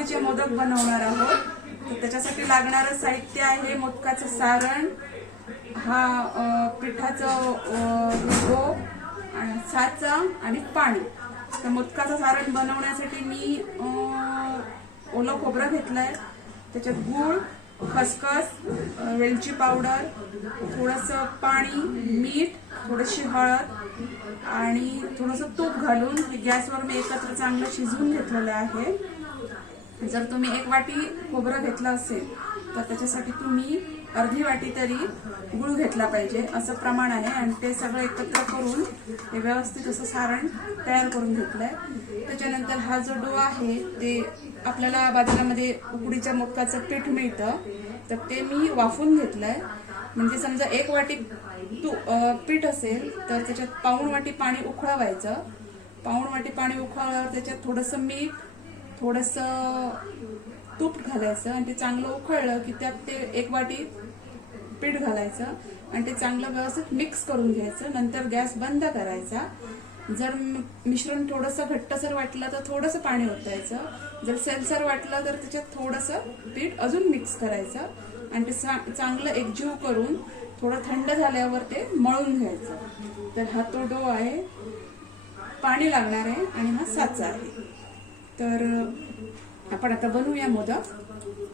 उकडीचे मोदक बनवणार आहोत. तर त्याच्यासाठी लागणारं साहित्य आहे मोदकाचं सारण, हा पिठाचं डो आणि साचा आणि पाणी. तर मोदकाचं सारण बनवण्यासाठी मी ओलं खोबरं घेतलंय, त्याच्यात गूळ, खसखस, वेलची पावडर, थोडंसं पाणी, मीठ, थोडीशी हळद आणि थोडंसं तूप घालून गॅसवर मी एकत्र चांगलं शिजवून घेतलेलं आहे. जर तुम्ही 1 वाटी खोबरं घेतलं असेल तर त्याच्यासाठी तुम्ही अर्धी वाटी तरी गूळ घेतला पाहिजे, असं प्रमाण आहे. आणि ते सगळं एकत्र करून हे व्यवस्थित असं सारण तयार करून घेतलंय. त्याच्यानंतर हा जो डो आहे ते आपल्याला बाजारामध्ये उकडीच्या मोदकाचं पीठ मिळतं, तर ते मी वाफून घेतलंय. म्हणजे समजा 1 वाटी पीठ असेल तर त्याच्यात पाऊण वाटी पाणी उकळवायचं. पाऊण वाटी पाणी उकळल्यावर त्याच्यात थोडंसं मीठ, थोडंसं तूप घालायचं आणि ते चांगलं उकळलं की त्यात ते 1 वाटी पीठ घालायचं आणि ते चांगलं व्यवस्थित मिक्स करून घ्यायचं. नंतर गॅस बंद करायचा. जर मिश्रण थोडंसं घट्टसर वाटलं तर थोडंसं पाणी ओतायचं. जर सैलसर वाटलं तर त्याच्यात थोडंसं पीठ अजून मिक्स करायचं आणि ते चांगलं एकजीव करून थोडं थंड झाल्यावर ते मळून घ्यायचं. तर हा तो डो आहे, पाणी लागणार आहे आणि हा साचा आहे. तर आपण आता बनवूया मोदक.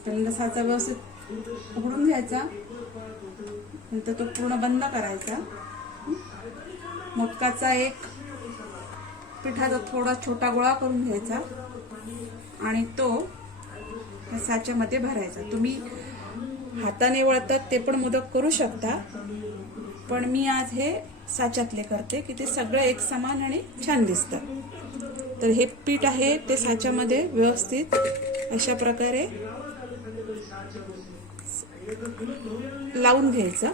पहिल्यांदा साचा व्यवस्थित उघडून घ्यायचा, नंतर तो पूर्ण बंद करायचा. मोदकाचा एक पिठाचा थोडा छोटा गोळा करून घ्यायचा आणि तो या साच्यामध्ये भरायचा. तुम्ही हाताने वळतात ते पण मोदक करू शकता, पण मी आज हे साच्यातले करते की ते सगळं एक समान आणि छान दिसतं. तर हे पीठ आहे ते साच्यामध्ये व्यवस्थित अशा प्रकारे लावून घ्यायचं.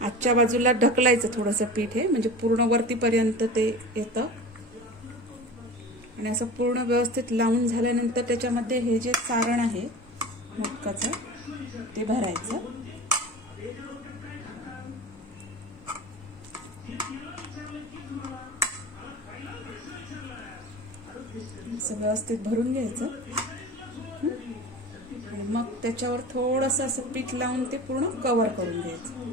आजच्या बाजूला ढकलायचं थोडंसं पीठ हे, म्हणजे पूर्ण वरतीपर्यंत ते येतं. आणि असं पूर्ण व्यवस्थित लावून झाल्यानंतर त्याच्यामध्ये हे जे सारण आहे मोदकाचं ते भरायचं. असं व्यवस्थित भरून घ्यायचं आणि मग त्याच्यावर थोडंसं असं पीठ लावून ते पूर्ण कव्हर करून घ्यायचं.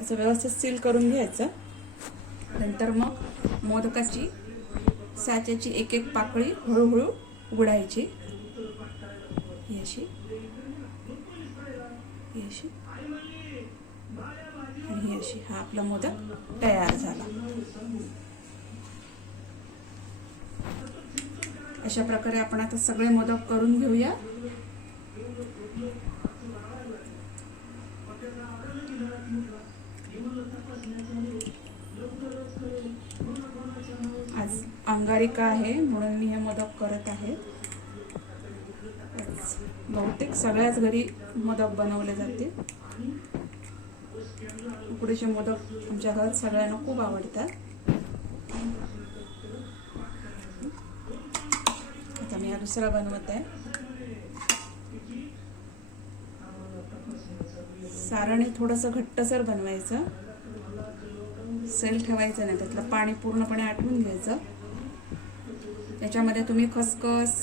असं व्यवस्थित सील करून घ्यायचं. नंतर मग मोदकाची साच्याची एक एक पाकळी हळूहळू उघडायची. ही अशी, ही अशी आणि ही अशी. हा आपला मोदक तयार झाला. अशा प्रकारे आपण आता सगळे मोदक करून घेऊया. आज अंगारिका आहे म्हणून मी हे मोदक करत आहे. बहुतेक सगळ्याच घरी मोदक बनवले जाते. उकडीचे मोदक आमच्या घरात सगळ्यांना खूप आवडतात. आता मी हा दुसरा बनवत आहे. सारण हे थोडंसं घट्टसर बनवायचं, सैल ठेवायचं नाही. त्यातलं पाणी पूर्णपणे आटवून घ्यायचं. त्याच्यामध्ये तुम्ही खसखस,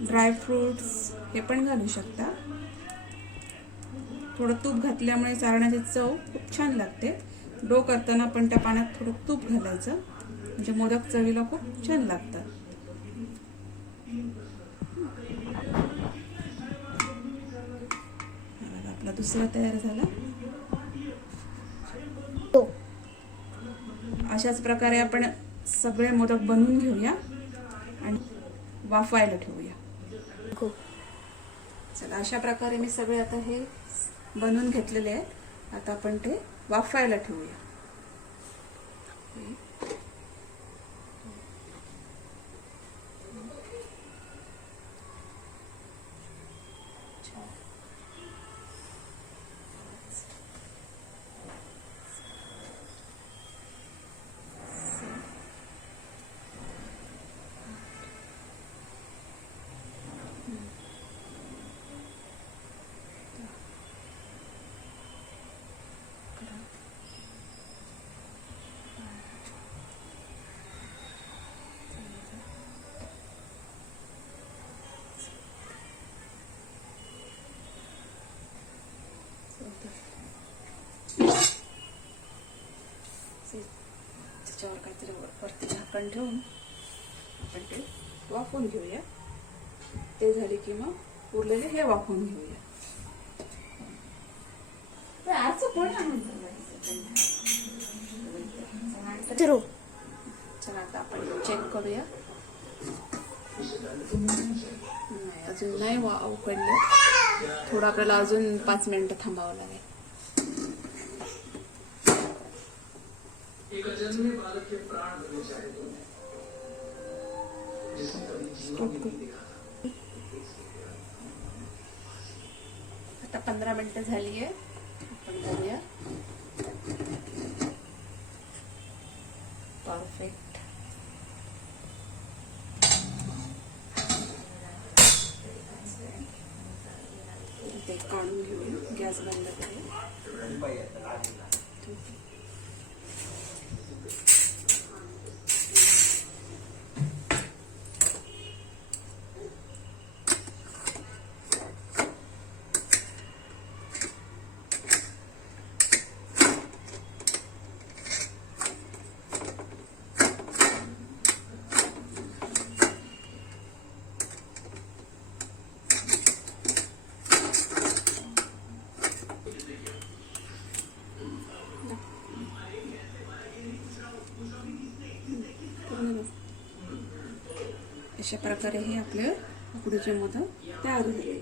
ड्रायफ्रूट्स हे पण घालू शकता. थोडं तूप घातल्यामुळे सारणाची चव खूप छान लागते. डो करताना पण त्या पाण्यात थोडं तूप घालायचं, म्हणजे मोदक चवीला खूप छान लागतात. आपला दुसरा तयार झाला. अशाच प्रकारे आपण सगळे मोदक बनवून घेऊया आणि वाफायला ठेवूया. चला, अशा प्रकारे मी सगळे आता हे बनवून घेतलेले आहेत. आता आपण ते वाफायला ठेवूया. त्याच्यावर काहीतरी वरती झाकण ठेवून आपण ते वाफवून घेऊया. ते झाले की मग उरलेले हे वाफवून घेऊया. चला आता आपण चेक करूया. नाही, अजून नाही उकडले. थोडं आपल्याला अजून 5 मिनिटं थांबावं लागेल. आता 15 मिनिटं झाली आहे. आपण बघूया. परफेक्ट. ते काढून घेऊया. गॅस बंद करूया. अशा प्रकारे हे आपले उकडीचे मोदक तयार झालेले.